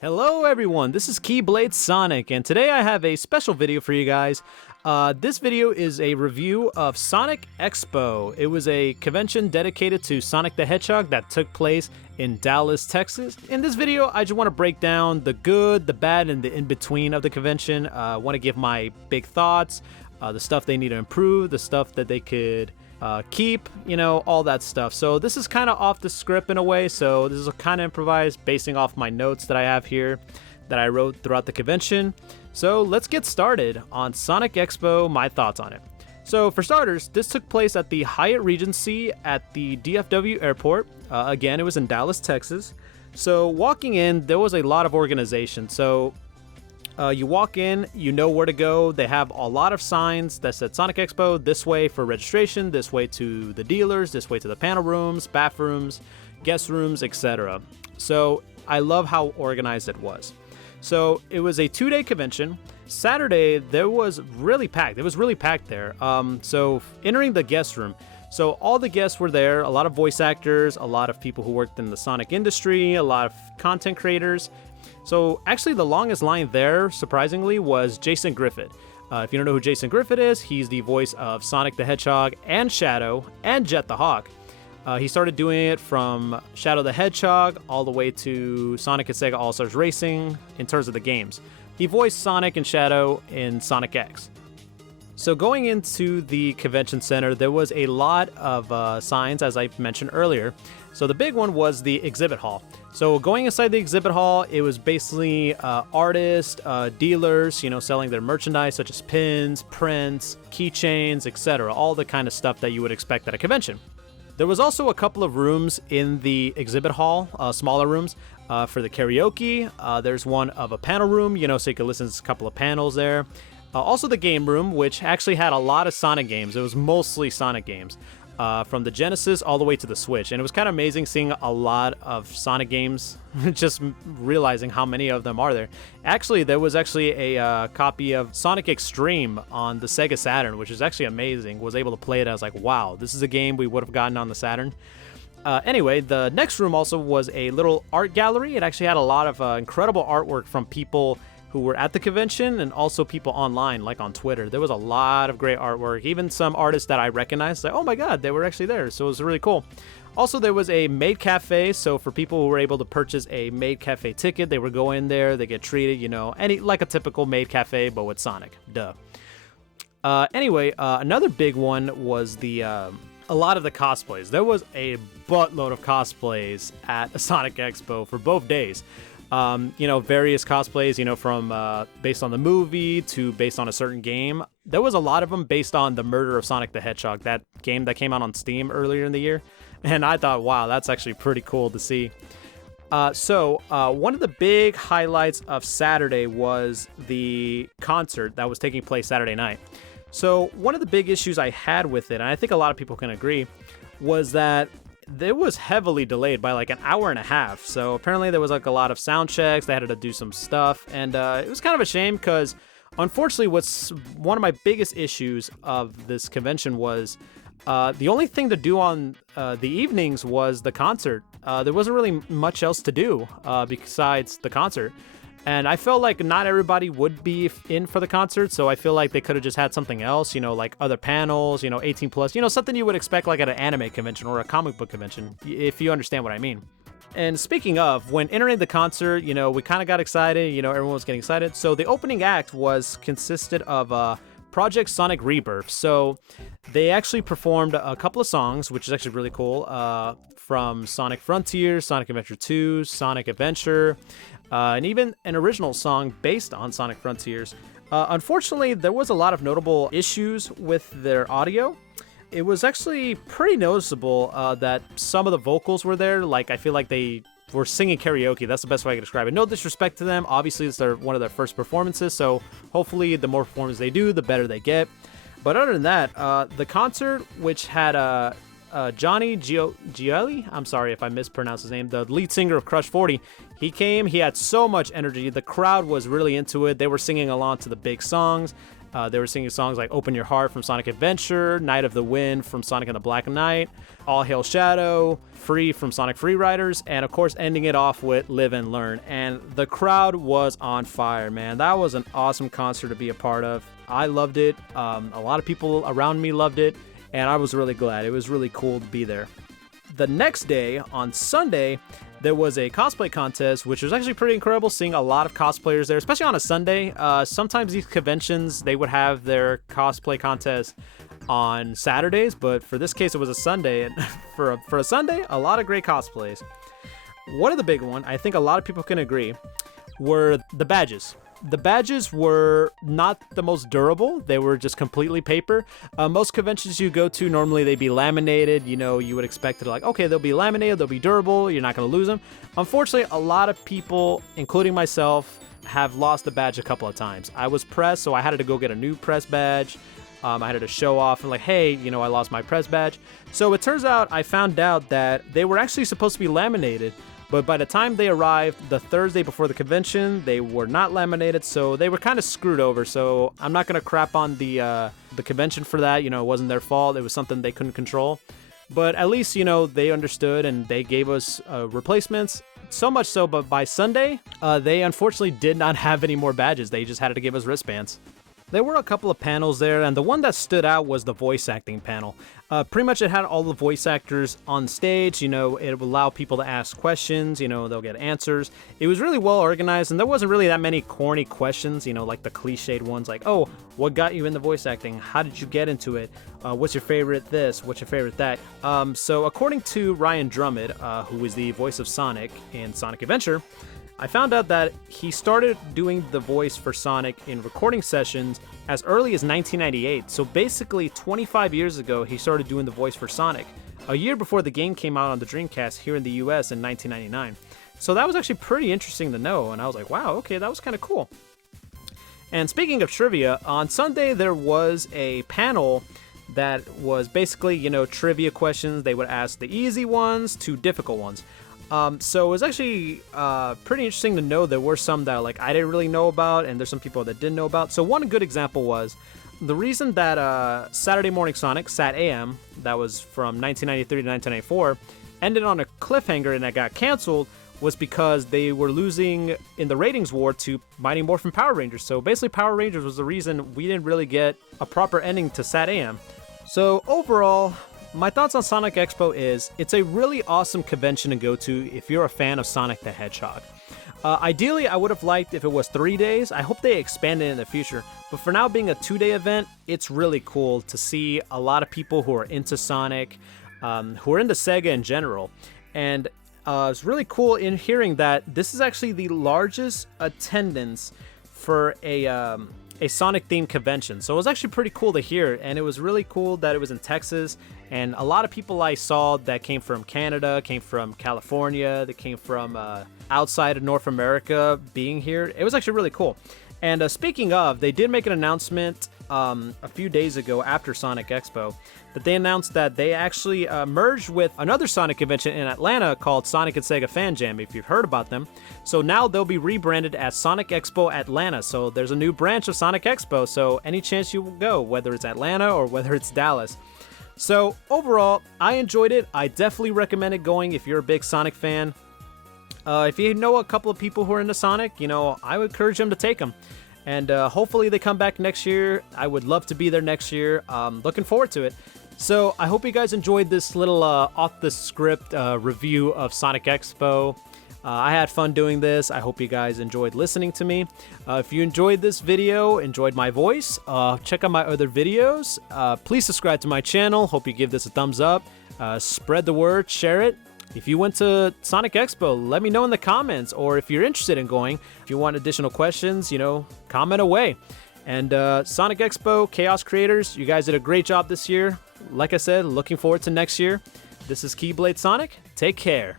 Hello everyone, this is Keyblade Sonic, and today I have a special video for you guys. This video is a review of Sonic Expo. It was a convention dedicated to Sonic the Hedgehog that took place in Dallas, Texas. In this video, I just want to break down the good, the bad, and the in-between of the convention. I want to give my big thoughts, the stuff they need to improve, the stuff that they could keep, all that stuff. So this is kind of off the script in a way, so this is kind of improvised basing off my notes that I have here that I wrote throughout the convention. So let's get started on Sonic Expo, my thoughts on it. So for starters, this took place at the Hyatt Regency at the DFW airport. Again, it was in Dallas, Texas. So walking in, there was a lot of organization. So you walk in, you know where to go. They have a lot of signs that said Sonic Expo, this way for registration, this way to the dealers, this way to the panel rooms, bathrooms, guest rooms, etc. So I love how organized it was. So it was a 2-day convention. Saturday, there was really packed. It was really packed there. So entering the guest room, so all the guests were there, a lot of voice actors, a lot of people who worked in the Sonic industry, a lot of content creators. So actually the longest line there, surprisingly, was Jason Griffith. If you don't know who Jason Griffith is, he's the voice of Sonic the Hedgehog and Shadow and Jet the Hawk. He started doing it from Shadow the Hedgehog all the way to Sonic and Sega All-Stars Racing in terms of the games. He voiced Sonic and Shadow in Sonic X. So going into the convention center, there was a lot of signs, as I mentioned earlier. So the big one was the exhibit hall. So going inside the exhibit hall, it was basically artists, dealers, selling their merchandise such as pins, prints, keychains, etc. All the kind of stuff that you would expect at a convention. There was also a couple of rooms in the exhibit hall, smaller rooms, for the karaoke. There's one of a panel room, so you could listen to a couple of panels there. Also the game room, which actually had a lot of Sonic games. It was mostly Sonic games, from the Genesis all the way to the Switch. And it was kind of amazing seeing a lot of Sonic games, just realizing how many of them are there. Actually, there was actually a copy of Sonic Extreme on the Sega Saturn, which is actually amazing. Was able to play it. I was like, wow, this is a game we would have gotten on the Saturn. Anyway, the next room also was a little art gallery. It actually had a lot of incredible artwork from people who were at the convention and also people online, like on Twitter. There was a lot of great artwork, even some artists that I recognized, like, oh my god, they were actually there, so it was really cool. Also, there was a Maid Cafe, so for people who were able to purchase a Maid Cafe ticket, they would go in there, they get treated, like a typical Maid Cafe, but with Sonic, duh. Anyway, another big one was a lot of the cosplays. There was a buttload of cosplays at Sonic Expo for both days. Various cosplays, from based on the movie to based on a certain game. There was a lot of them based on the murder of Sonic the Hedgehog, that game that came out on Steam earlier in the year. And I thought, wow, that's actually pretty cool to see. So one of the big highlights of Saturday was the concert that was taking place Saturday night. So one of the big issues I had with it, and I think a lot of people can agree, was that it was heavily delayed by like an hour and a half. So apparently there was like a lot of sound checks. They had to do some stuff. And it was kind of a shame because unfortunately what's one of my biggest issues of this convention was the only thing to do on the evenings was the concert. There wasn't really much else to do besides the concert. And I felt like not everybody would be in for the concert, so I feel like they could have just had something else, like other panels, 18 plus, something you would expect like at an anime convention or a comic book convention, if you understand what I mean. And speaking of, when entering the concert, we kind of got excited, everyone was getting excited. So the opening act consisted of Project Sonic Rebirth. So they actually performed a couple of songs, which is actually really cool, from Sonic Frontiers, Sonic Adventure 2, Sonic Adventure, and even an original song based on Sonic Frontiers. Unfortunately, there was a lot of notable issues with their audio. It was actually pretty noticeable that some of the vocals were there. Like, I feel like they were singing karaoke. That's the best way I can describe it. No disrespect to them. Obviously, it's one of their first performances, so hopefully the more performances they do, the better they get. But other than that, the concert, which had Johnny Gielli, I'm sorry if I mispronounced his name, the lead singer of Crush 40, he came, he had so much energy, the crowd was really into it, they were singing along to the big songs. They were singing songs like Open Your Heart from Sonic Adventure, Night of the Wind from Sonic and the Black Knight, All Hail Shadow, Free from Sonic Free Riders, and of course ending it off with Live and Learn. And the crowd was on fire, man. That was an awesome concert to be a part of. I loved it. A lot of people around me loved it, and I was really glad. It was really cool to be there. The next day, on Sunday, there was a cosplay contest, which was actually pretty incredible, seeing a lot of cosplayers there, especially on a Sunday. Sometimes these conventions, they would have their cosplay contest on Saturdays, but for this case, it was a Sunday, and for a Sunday, a lot of great cosplays. One of the big one, I think a lot of people can agree, were the badges. The badges were not the most durable. They were just completely paper. Most conventions you go to, normally they'd be laminated. You know, you would expect it like, okay, they'll be laminated, they'll be durable, you're not going to lose them. Unfortunately, a lot of people, including myself, have lost the badge a couple of times. I was press, so I had to go get a new press badge. I had to show off and like, hey, you know, I lost my press badge. So it turns out I found out that they were actually supposed to be laminated, but by the time they arrived the Thursday before the convention, they were not laminated, so they were kind of screwed over. So I'm not going to crap on the convention for that. You know, it wasn't their fault. It was something they couldn't control. But at least, you know, they understood and they gave us replacements. So much so, but by Sunday, they unfortunately did not have any more badges. They just had to give us wristbands. There were a couple of panels there, and the one that stood out was the voice acting panel. Pretty much it had all the voice actors on stage. You know, it would allow people to ask questions, you know, they'll get answers. It was really well organized, and there wasn't really that many corny questions, you know, like the cliched ones like, oh, what got you into voice acting? How did you get into it? What's your favorite this? What's your favorite that? So according to Ryan Drummond, who is the voice of Sonic in Sonic Adventure, I found out that he started doing the voice for Sonic in recording sessions as early as 1998. So basically 25 years ago, he started doing the voice for Sonic, a year before the game came out on the Dreamcast here in the US in 1999. So that was actually pretty interesting to know, and I was like, wow, okay, that was kind of cool. And speaking of trivia, on Sunday there was a panel that was basically, you know, trivia questions. They would ask the easy ones to difficult ones. So it was actually pretty interesting to know there were some that like I didn't really know about, and there's some people that didn't know about. So one good example was the reason that Saturday Morning Sonic, Sat AM, that was from 1993 to 1994, ended on a cliffhanger and that got canceled was because they were losing in the ratings war to Mighty Morphin Power Rangers. So basically Power Rangers was the reason we didn't really get a proper ending to Sat AM. So overall, my thoughts on Sonic Expo is it's a really awesome convention to go to if you're a fan of Sonic the Hedgehog. Ideally, I would have liked if it was 3 days. I hope they expand it in the future. But for now, being a 2-day event, it's really cool to see a lot of people who are into Sonic, who are into Sega in general. And it's really cool in hearing that this is actually the largest attendance for a Sonic-themed convention. So it was actually pretty cool to hear, and it was really cool that it was in Texas, and a lot of people I saw that came from Canada, came from California, that came from outside of North America being here. It was actually really cool. And speaking of, they did make an announcement a few days ago after Sonic Expo that they announced that they actually merged with another Sonic convention in Atlanta called Sonic and Sega Fan Jam, if you've heard about them. So now they'll be rebranded as Sonic Expo Atlanta. So there's a new branch of Sonic Expo, so any chance you will go, whether it's Atlanta or whether it's Dallas. So overall, I enjoyed it. I definitely recommend it going if you're a big Sonic fan. If you know a couple of people who are into Sonic, you know, I would encourage them to take them. And hopefully they come back next year. I would love to be there next year. Looking forward to it. So I hope you guys enjoyed this little off-the-script review of Sonic Expo. I had fun doing this. I hope you guys enjoyed listening to me. If you enjoyed this video, enjoyed my voice, check out my other videos. Please subscribe to my channel. Hope you give this a thumbs up. Spread the word, share it. If you went to Sonic Expo, let me know in the comments, or if you're interested in going, if you want additional questions, you know, comment away. And Sonic Expo, Chaos Creators, you guys did a great job this year. Like I said, looking forward to next year. This is Keyblade Sonic. Take care.